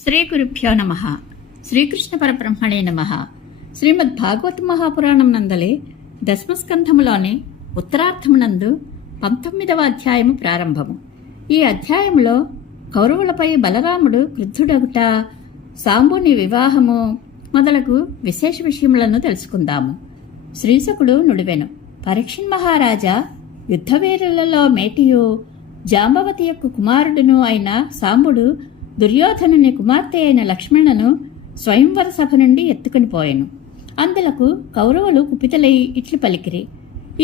శ్రీ గురుభ్యో నమ. శ్రీకృష్ణ పరబ్రహ్మణే నమ. శ్రీమద్ భాగవత మహాపురాణం నందలి దశమస్కంధములోని ఉత్తరార్థమునందు 19వ అధ్యాయము ప్రారంభము. ఈ అధ్యాయంలో కౌరవులపై బలరాముడు క్రుద్ధుడగుట, సాంబుని వివాహము మొదలగు విశేష విషయములను తెలుసుకుందాము. శ్రీశకుడు నుడివెను. పరీక్షిన్ మహారాజా యుద్ధవీరులలో మేటియు జాంబవతి యొక్క కుమారుడును అయిన సాంబుడు దుర్యోధనుని కుమార్తె అయిన లక్ష్మణను స్వయంవర సభ నుండి ఎత్తుకుని పోయెను. అందులకు కౌరవులు కుపితలై ఇట్లు పలికిరి: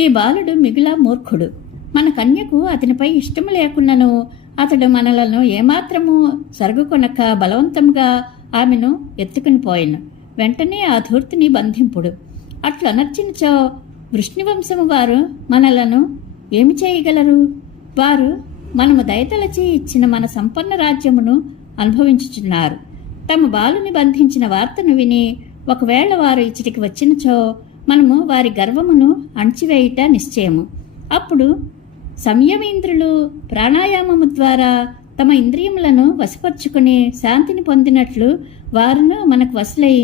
ఈ బాలుడు మిగుల మూర్ఖుడు. మన కన్యకు అతనిపై ఇష్టము లేకున్నను అతడు మనలను ఏమాత్రము సరుగుకొనక బలవంతముగా ఆమెను ఎత్తుకుని పోయెను. వెంటనే ఆ ధూర్తిని బంధింపుడు. అట్లనర్చినచో వృష్ణివంశము వారు మనలను ఏమి చేయగలరు? వారు మనము దయతలచి ఇచ్చిన మన సంపన్న రాజ్యమును అనుభవించుచున్నారు. తమ బాలుని బంధించిన వార్తను విని ఒకవేళ వారు ఇచ్చటికి వచ్చినచో మనము వారి గర్వమును అణచివేయుట నిశ్చయము. అప్పుడు సంయమీంద్రులు ప్రాణాయామము ద్వారా తమ ఇంద్రియములను వశపరుచుకుని శాంతిని పొందినట్లు వారును మనకు వశలై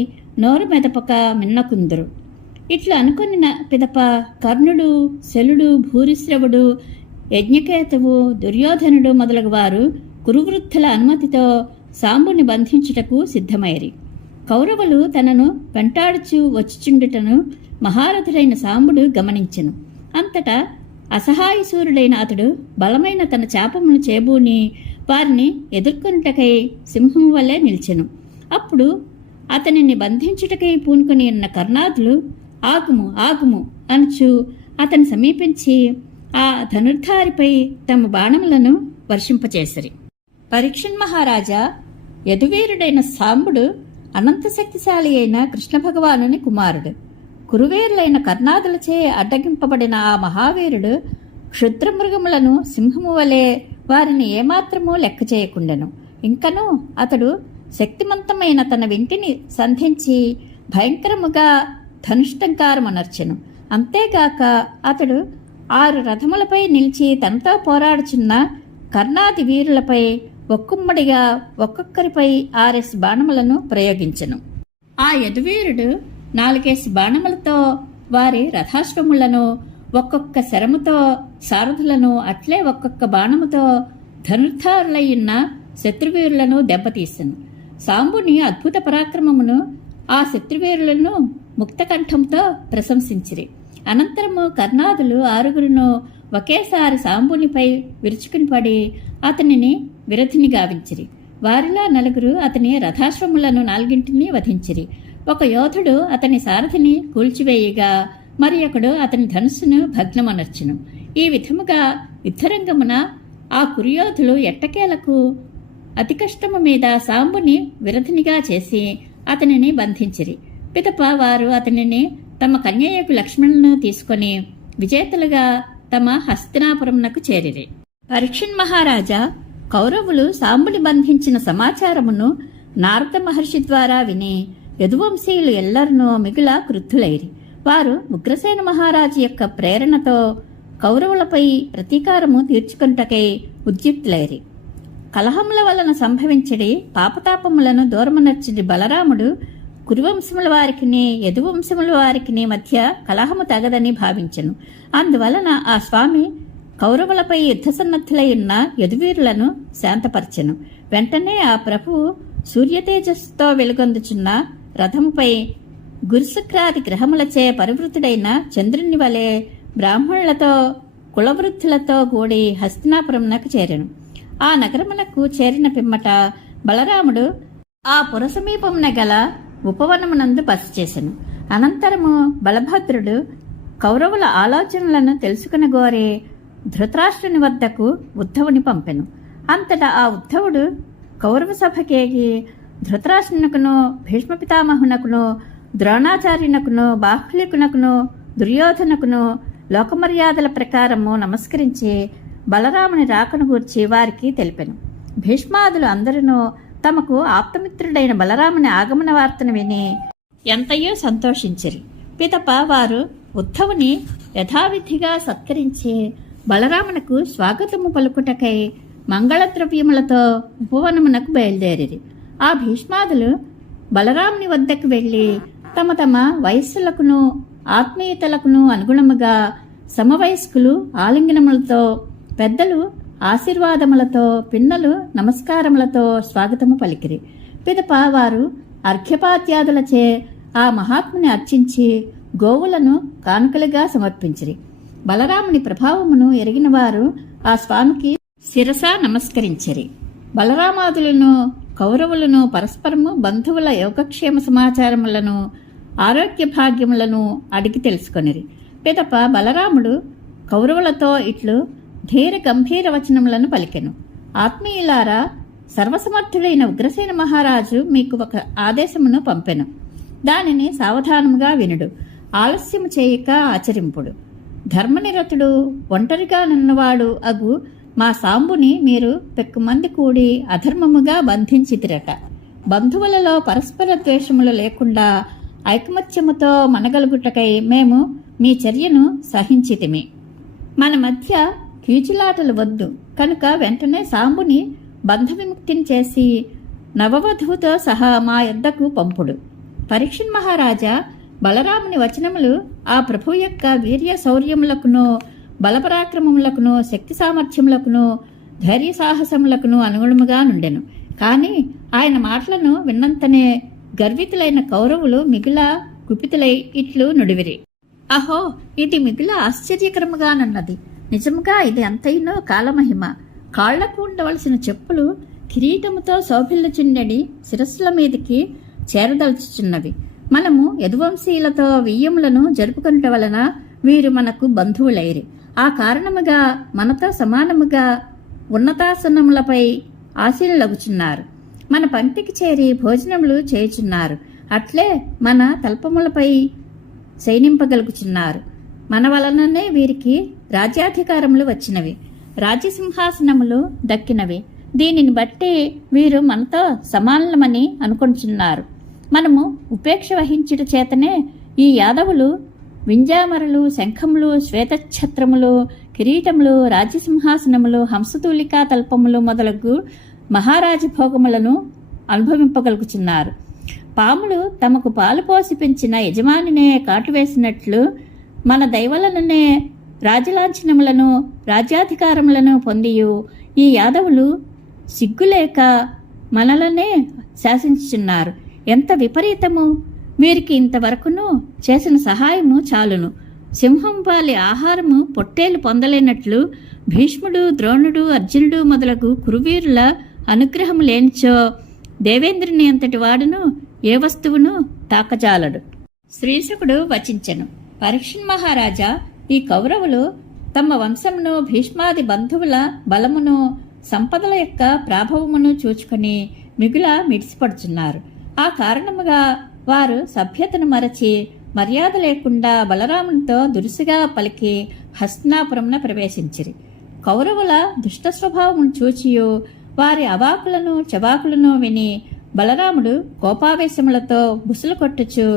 నోరు మెదపక మిన్నకుందురు. ఇట్లా అనుకున్న పిదప కర్ణుడు, శలుడు, భూరిశ్రవుడు, యజ్ఞకేతువు, దుర్యోధనుడు మొదలగు వారు కురువృద్ధుల అనుమతితో సాంబుని బంధించుటకు సిద్ధమైరి. కౌరవులు తనను వెంటాడుచు వచ్చుచుండుటను మహారథుడైన సాంబుడు గమనించెను. అంతటా అసహాయసూరుడైన అతడు బలమైన తన చాపమును చేబూని వారిని ఎదుర్కొనుటకై సింహం వల్లే నిలిచెను. అప్పుడు అతనిని బంధించుటకై పూనుకొని ఉన్న కర్ణాదులు ఆగుము ఆగుము అనుచు అతని సమీపించి ఆ ధనుర్ధారిపై తమ బాణములను వర్షింపచేసిరి. పరీక్షిన్ మహారాజా యదువీరుడైన సాంబుడు అనంత శక్తిశాలి అయిన కృష్ణ భగవానుని కుమారుడు. కురువీరులైన కర్ణాదులచే అడ్డగింపబడిన ఆ మహావీరుడు క్షుద్రమృగములను సింహము వలె వారిని ఏమాత్రమూ లెక్క చేయకుండెను. ఇంకనూ అతడు శక్తిమంతమైన తన వింటిని సంధించి భయంకరముగా ధనుష్టంకారమునర్చెను. అంతేగాక అతడు 6 రథములపై నిలిచి తనతో పోరాడుచున్న కర్ణాది వీరులపై ఒక్కుమ్మడిగా ఒక్కొక్కరిపై 6 బాణములను ప్రయోగించెను. ఆ యదువీరుడు 4 బాణములతో వారి రథాశ్వములను, ఒక్కొక్క శరముతో సారథులను, అట్లే ఒక్కొక్క బాణముతో ధనుర్ధారులయ్యున్న శత్రువీరులను దెబ్బతీసెను. సాంబుని అద్భుత పరాక్రమమును ఆ శత్రువీరులను ముక్తకంఠంతో ప్రశంసించిరి. అనంతరము కర్ణాదులు 6 ఒకేసారి సాంబునిపై విరుచుకుని పడి అతనిని విరధిని గావించిరి. వారిలో 4 అతని రథాశ్వములను 4 వధించిరి. ఒక యోధుడు అతని సారథిని కూల్చివేయగా మరి ఒకడు అతని ధనుస్సును భగ్నమనర్చును. ఈ విధముగా యుద్ధరంగమున ఆ కురుయోధులు ఎట్టకేలకు అతి కష్టము మీద సాంబుని విరధినిగా చేసి అతనిని బంధించిరి. పిదప వారు అతనిని తమ కన్యయకు లక్ష్మణులను తీసుకొని విజేతలుగా తమ హస్తినాపురమునకు చేరిరి. పరీక్షిన్ మహారాజా కౌరవులు సాంబుని బంధించిన సమాచారమును నారద మహర్షి ద్వారా విని యదువంశీయులు ఎల్లరనూ మిగుల క్రుద్ధులైరి. వారు ఉగ్రసేన మహారాజు యొక్క ప్రేరణతో కౌరవులపై ప్రతీకారము తీర్చుకొనుటకై ఉద్యుక్తులైరి. కలహముల వలన సంభవించడి పాపతాపములను దూరమునర్చడి బలరాముడు కురువంశముల వారికిని యదువంశముల వారికిని మధ్య కలహము తగదని భావించెను. అందువలన ఆ స్వామి కౌరవులపై యుద్ధసన్నద్ధులై ఉన్న యదువీరులను శాంతపరచెను. వెంటనే ఆ ప్రభువు సూర్యతేజస్సుతో వెలుగొందుచున్న రథముపై గురుశుక్రాది గ్రహములచే పరివృతుడైన చంద్రుని వలె బ్రాహ్మణులతో కులవృద్ధులతో కూడి హస్తినాపురమునకు చేరెను. ఆ నగరమునకు చేరిన పిమ్మట బలరాముడు ఆ పుర సమీపమున గల ఉపవనమునందు బస చేసెను. అనంతరము బలభద్రుడు కౌరవుల ఆలోచనలను తెలుసుకునగోరే ధృతరాష్ట్రుని వద్దకు ఉద్ధవుని పంపెను. అంతటా ఆ ఉద్ధవుడు కౌరవ సభకేగి ధృతరాష్ట్రునకును, భీష్మ పితామహునకును, ద్రోణాచార్యునకును, బాహ్లికునకును, దుర్యోధనకును లోకమర్యాదల ప్రకారము నమస్కరించి బలరాముని రాకను గూర్చి వారికి తెలిపెను. భీష్మాదులు అందరూ తమకు ఆప్తమిత్రుడైన బలరాముని ఆగమన వార్తను విని ఎంతయో సంతోషించిరి. పిదప వారు ఉద్ధవుని యథావిధిగా సత్కరించి బలరామునకు స్వాగతము పలుకుటకై మంగళద్రవ్యములతో ఉపవనమునకు బయలుదేరిరి. ఆ భీష్మాదులు బలరాముని వద్దకు వెళ్ళి తమ తమ వయస్సులకును ఆత్మీయతలకును అనుగుణముగా సమవయస్కులు ఆలింగనములతో, పెద్దలు ఆశీర్వాదములతో, పిన్నలు నమస్కారములతో స్వాగతము పలికిరి. పిదప వారు అర్ఘ్యపాత్యాదులచే ఆ మహాత్ముని అర్చించి గోవులను కానుకలుగా సమర్పించిరి. బలరాముని ప్రభావమును ఎరిగిన వారు ఆ స్వామికి శిరస నమస్కరించిరి. బలరామాదులను కౌరవులను పరస్పరము బంధువుల యోగక్షేమ సమాచారములను, ఆరోగ్య భాగ్యములను అడిగి తెలుసుకొనిరి. పిదప బలరాముడు కౌరవులతో ఇట్లు ధీర గంభీర వచనములను పలికెను. ఆత్మీయులారా, సర్వసమర్థుడైన ఉగ్రసేన మహారాజు మీకు ఒక ఆదేశమును పంపెను. దానిని సావధానముగా వినుడు, ఆలస్యము చేయక ఆచరింపుడు. ధర్మనిరతుడు, ఒంటరిగా నున్నవాడు అగు మా సాంబుని మీరు పెక్కుమంది కూడి అధర్మముగా బంధించితిరట. బంధువులలో పరస్పర ద్వేషములు లేకుండా ఐకమత్యముతో మనగలుగుటకై మేము మీ చర్యను సహించితిమి. మన మధ్య కీచులాటలు వద్దు కనుక వెంటనే సాంబుని బంధ విముక్తిని చేసి నవవధువుతో సహా మా యొద్దకు పంపుడు. పరీక్షణ్ మహారాజా, బలరాముని వచనములు ఆ ప్రభు యొక్క వీర్య శౌర్యములకును, బలపరాక్రమములకును, శక్తి సామర్థ్యములకును, ధైర్య సాహసములకును అనుగుణముగా నుండెను. కాని ఆయన మాటలను విన్నంతనే గర్వితులైన కౌరవులు మిగుల కుపితులై ఇట్లు నుడివిరి. అహో, ఇది మిగుల ఆశ్చర్యకరముగానున్నది. నిజముగా ఇది అంతైనో కాలమహిమ. కాళ్లకు ఉండవలసిన చెప్పులు కిరీటముతో శోభిల్లుచుండెడి శిరస్సుల మీదికి చేరదలుచుచున్నవి. మనము యదువంశీయులతో వియ్యములను జరుపుకొనుట వలన వీరు మనకు బంధువులైరి. ఆ కారణముగా మనతో సమానముగా ఉన్నతాసనములపై ఆశీనులగుచున్నారు. మన పంక్తికి చేరి భోజనములు చేయుచున్నారు. అట్లే మన తల్పములపై శయనింపగలుగుచున్నారు. మన వలననే వీరికి రాజ్యాధికారములు వచ్చినవి, రాజ్యసింహాసనములు దక్కినవి. దీనిని బట్టి వీరు మనతో సమానమని అనుకుంటున్నారు. మనము ఉపేక్ష వహించుట చేతనే ఈ యాదవులు వింజామరులు, శంఖములు, శ్వేతఛత్రములు, కిరీటములు, రాజ్యసింహాసనములు, హంసతూలికా తల్పములు మొదలగు మహారాజభోగములను అనుభవింపగలుగుచున్నారు. పాములు తమకు పాలు పోసి పెంచిన యజమానినే కాటువేసినట్లు మన దైవలననే రాజలాంఛనములను, రాజ్యాధికారములను పొందియు ఈ యాదవులు సిగ్గులేక మనలనే శాసించుచున్నారు. ఎంత విపరీతము! వీరికి ఇంతవరకును చేసిన సహాయము చాలును. సింహం పాలి ఆహారము పొట్టేలు పొందలేనట్లు భీష్ముడు, ద్రోణుడు, అర్జునుడు మొదలగు కురువీరుల అనుగ్రహము లేనిచో దేవేంద్రుని అంతటి వాడును ఏ వస్తువును తాకజాలడు. శ్రీశకుడు వచించెను. పరీక్షణ్ మహారాజా, ఈ కౌరవులు తమ వంశమును, భీష్మాది బంధువుల బలమును, సంపదల యొక్క ప్రాభవమును చూచుకొని మిగుల మిడిసిపడుచున్నారు. ఆ కారణముగా వారు సభ్యతను మరచి మర్యాద లేకుండా బలరామునితో దురుసుగా పలికి హస్తినాపురమున ప్రవేశించిరి. కౌరవుల దుష్ట స్వభావమును చూచియు వారి అవాకులను చవాకులను విని బలరాముడు కోపావేశములతో బుసలు కొట్టుచు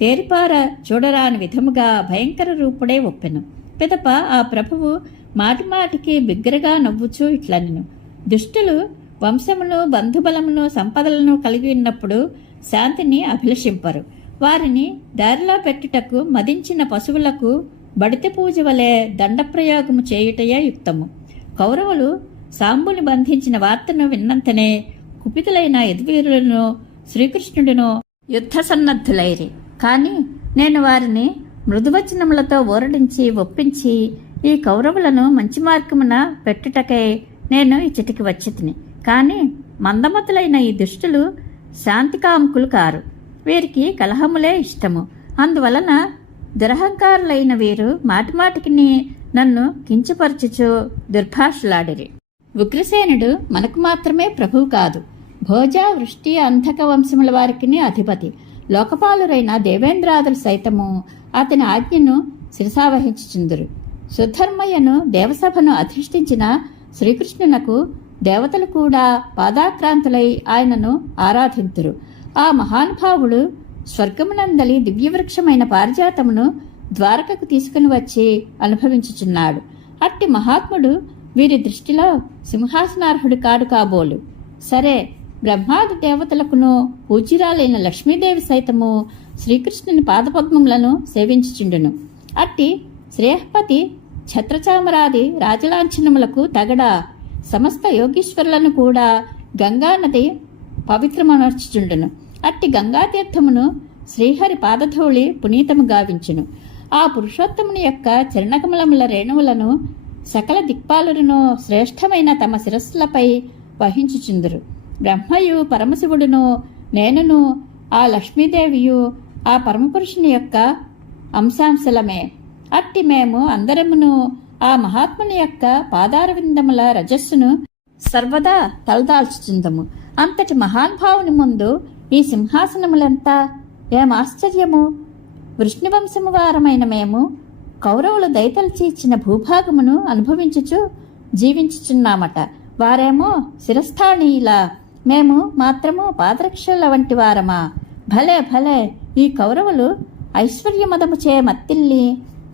తేరిపార చూడరాని విధముగా భయంకర రూపుడే ఒప్పెను. పిదప ఆ ప్రభువు మాటిమాటికి బిగ్గరగా నవ్వుచూ ఇట్లనెను. దుష్టులు వంశమును, బంధుబలమును, సంపదలను కలిగి ఉన్నప్పుడు శాంతిని అభిలషింపరు. వారిని దారిలో పెట్టుటకు మదించిన పశువులకు బడిత పూజ వలె దండప్రయోగము చేయుటయే యుక్తము. కౌరవులు సాంబుని బంధించిన వార్తను విన్నంతనే కుపితులైన యదువీరులను, శ్రీకృష్ణుడును యుద్ధ సన్నద్ధులైరి. కాని నేను వారిని మృదువచనములతో ఊరడించి ఒప్పించి ఈ కౌరవులను మంచి మార్గమున పెట్టుటకై నేను ఇచ్చటికి వచ్చితిని. కాని మందమతులైన ఈ దుష్టులు శాంతికాముకులు కారు. వీరికి కలహములే ఇష్టము. అందువలన దురహంకారులైన వీరు మాటిమాటికి నన్ను కించపరచుచు దుర్భాషలాడిరి. ఉగ్రసేనుడు మనకు మాత్రమే ప్రభువు కాదు, భోజ, వృష్టి, అంధక వంశముల వారికి అధిపతి. లోకపాలురైన దేవేంద్రాదులు సైతము అతని ఆజ్ఞను శిరసావహించుచుందురు. సుధర్మయ్యను దేవసభను అధిష్ఠించిన శ్రీకృష్ణునకు దేవతలు కూడా పాదాక్రాంతులై ఆయనను ఆరాధింతురు. ఆ మహానుభావుడు స్వర్గమునందలి దివ్యవృక్షమైన పారిజాతమును ద్వారకకు తీసుకుని వచ్చి అనుభవించుచున్నాడు. అట్టి మహాత్ముడు వీరి దృష్టిలో సింహాసనార్హుడు కాడు కాబోలు. సరే, బ్రహ్మాది దేవతలకును పూజ్యురాలైన లక్ష్మీదేవి సైతము శ్రీకృష్ణుని పాదపద్మములను సేవించుచుండును. అట్టి శ్రేయపతి ఛత్రచామరాది రాజలాంఛనములకు తగడ సమస్త యోగీశ్వరులను కూడా గంగానది పవిత్రమనర్చుచుండును. అట్టి గంగాతీర్థమును శ్రీహరి పాదధూళి పునీతము గావించును. ఆ పురుషోత్తముని యొక్క చరణకమలముల రేణువులను సకల దిక్పాలురును శ్రేష్టమైన తమ శిరస్సులపై వహించుచుందురు. బ్రహ్మయు పరమశివుడును నేనును ఆ లక్ష్మీదేవియు ఆ పరమపురుషుని యొక్క అంశాంశలమే. అట్టి మేము అందరమును ఆ మహాత్ముని యొక్క పాదారవిందముల రజస్సును సర్వదా తలదాల్చుచుందము. అంతటి మహానుభావుని ముందు ఈ సింహాసనములంతా ఏమాశ్చర్యము! వృష్ణువంశము వారమైన మేము కౌరవులు దయతలిచి ఇచ్చిన భూభాగమును అనుభవించుచు జీవించుచున్నామట. వారేమో శిరస్థాణీయులా, మేము మాత్రము పాదరక్షల వంటి వారమా? భలే భలే! ఈ కౌరవులు ఐశ్వర్యమదముచే మత్తిల్లి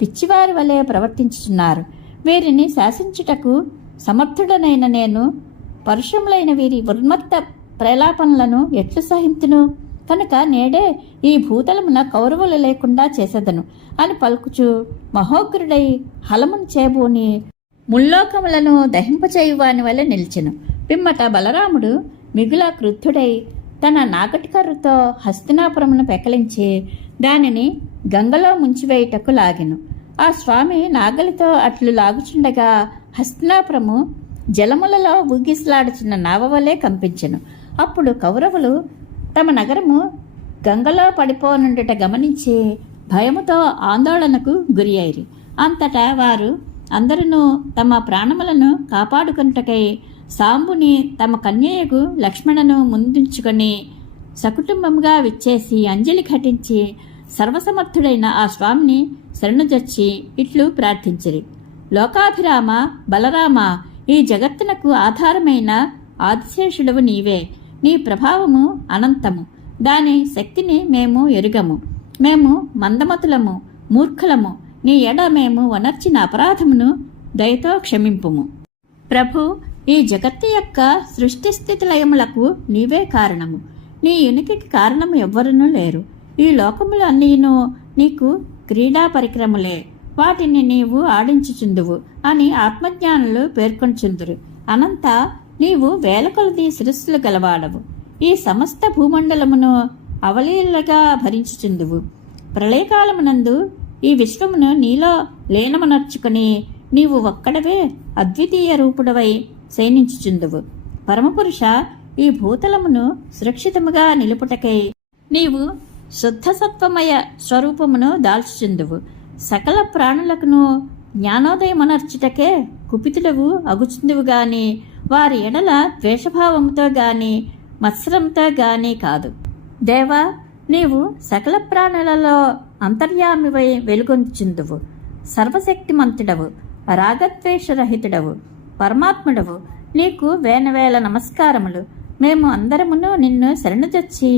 పిచ్చివారి వలె ప్రవర్తించుచున్నారు. వీరిని శాసించుటకు సమర్థుడనైన నేను పరుషములైన వీరి ఉన్మత్త ప్రలాపనలను ఎట్లు సహింతును? కనుక నేడే ఈ భూతలమున కౌరవులు లేకుండా చేసేదను అని పలుకుచు మహోగ్రుడై హలమును చేబూని ముల్లోకములను దహింపచేయువాని వల్ల నిలిచెను. పిమ్మట బలరాముడు మిగుల క్రుద్ధుడై తన నాగటికర్రతో హస్తినాపురమును పెకలించి దానిని గంగలో ముంచివేయుటకు లాగెను. ఆ స్వామి నాగలితో అట్లు లాగుచుండగా హస్తినాపురము జలములలో ఊగిసలాడుచున్న నావవలే కంపించెను. అప్పుడు కౌరవులు తమ నగరము గంగలో పడిపోనుండుట గమనించి భయముతో ఆందోళనకు గురి అయిరి. అంతటా వారు అందరూ తమ ప్రాణములను కాపాడుకొనుటకై సాంబుని తమ కన్యయగు లక్ష్మణను ముందుంచుకొని సకుటుంబముగా విచ్చేసి అంజలి ఘటించి సర్వసమర్థుడైన ఆ స్వామిని శరణుజొచ్చి ఇట్లు ప్రార్థించిరి. లోకాభిరామ బలరామ, ఈ జగత్తునకు ఆధారమైన ఆదిశేషుడవు నీవే. నీ ప్రభావము అనంతము, దాని శక్తిని మేము ఎరుగము. మేము మందమతులము, మూర్ఖులము. నీ ఎడ మేము వనర్చిన అపరాధమును దయతో క్షమింపుము. ప్రభు, ఈ జగత్తు యొక్క సృష్టి స్థితి లయములకు నీవే కారణము. నీ ఉనికికి కారణము ఎవ్వరునూ లేరు. ఈ లోకములు అన్నీను నీకు క్రీడా పరికరములే, వాటిని నీవు ఆడించుచుందువు అని ఆత్మజ్ఞానులు పేర్కొంచుందురు. అనంత, నీవు వేల కొలది శిరస్సులు గలవాడవు. ఈ సమస్త భూమండలమును అవలీలగా భరించుచుందువు. ప్రళయకాలమునందు ఈ విశ్వమును నీలో లీనమనర్చుకుని నీవు ఒక్కడవే అద్వితీయ రూపుడవై శయనించుచుందువు. పరమపురుష, ఈ భూతలమును సురక్షితముగా నిలుపుటకై నీవు శుద్ధ సత్వమయ స్వరూపమును దాల్చుచుందువు. సకల ప్రాణులకును జ్ఞానోదయమనర్చుటకే కుపితుడవు అగుచుందువు గాని వారి ఎడల ద్వేషభావముతో గాని మత్సరంతో గాని కాదు. దేవా, నీవు సకల ప్రాణులలో అంతర్యామివై వెలుగొందుచుందువు. సర్వశక్తిమంతుడవు, రాగద్వేషరహితుడవు, పరమాత్ముడవు. నీకు వేనవేల నమస్కారములు. మేము అందరమును నిన్ను శరణుజొచ్చి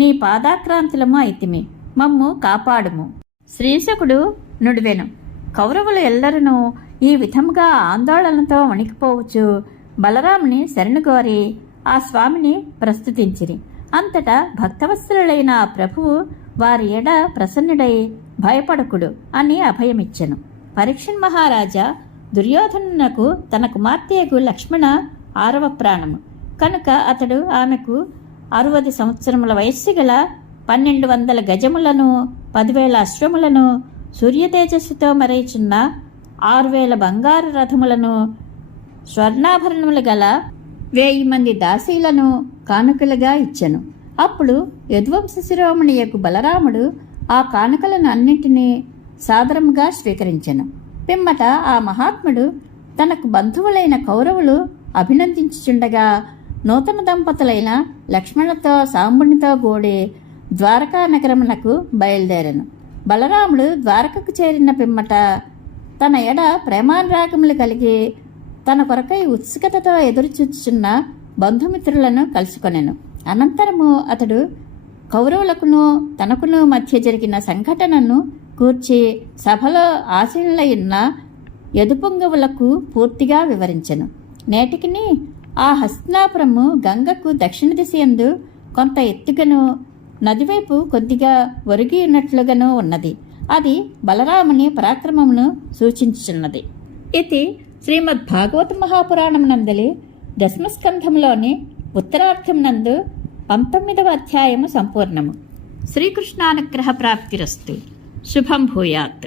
నీ పాదాక్రాంతులము అయితిమి. మమ్ము కాపాడుము. శ్రీశకుడు నుడివెను. కౌరవులు ఎల్లరూ ఈ విధముగా ఆందోళనతో వణికిపోవచ్చు బలరాముని శరణుగోరి ఆ స్వామిని ప్రస్తుతించిరి. అంతటా భక్తవత్సలుడైన ఆ ప్రభువు వారి ఎడ ప్రసన్నుడై భయపడకుడు అని అభయమిచ్చెను. పరీక్షణ్ మహారాజా దుర్యోధనునకు తన కుమార్తెకు లక్ష్మణ 6వ ప్రాణము కనుక అతడు ఆమెకు 60 సంవత్సరముల వయస్సు గల 1200 గజములను 10,000 అశ్వములను సూర్యతేజస్సుతో మరేచున్న 6,000 బంగారు రథములను స్వర్ణాభరణములు గల 1000 మంది దాసీలను కానుకలుగా ఇచ్చెను. అప్పుడు యదువంశ శిరోమణియకు బలరాముడు ఆ కానుకలను అన్నింటినీ సాదరముగా స్వీకరించెను. పిమ్మట ఆ మహాత్ముడు తనకు బంధువులైన కౌరవులు అభినందించుచుండగా నూతన దంపతులైన లక్ష్మణుతో సాంబునితో కూడి ద్వారకా నగరమునకు బయలుదేరెను. బలరాముడు ద్వారకకు చేరిన పిమ్మట తన ఎడ ప్రేమానురాగములు కలిగి తన కొరకై ఉత్సుకతతో ఎదురుచూచుచున్న బంధుమిత్రులను కలుసుకొనెను. అనంతరము అతడు కౌరవులకును తనకును మధ్య జరిగిన సంఘటనను కూర్చి సభలో ఆసీనులైన యదుపుంగవులకు పూర్తిగా వివరించెను. నేటికిని ఆ హస్తినాపురము గంగకు దక్షిణ దిశ యందు కొంత ఎత్తుగాను నదివైపు కొద్దిగా ఒరిగి ఉన్నట్లుగాను ఉన్నది. అది బలరాముని పరాక్రమమును సూచించుచున్నది. ఇది శ్రీమద్ భాగవత మహాపురాణం నందలి దశమస్కంధంలోని ఉత్తరార్థం నందు 19వ అధ్యాయము సంపూర్ణము. శ్రీకృష్ణానుగ్రహ ప్రాప్తిరస్తు. శుభం భూయాత్.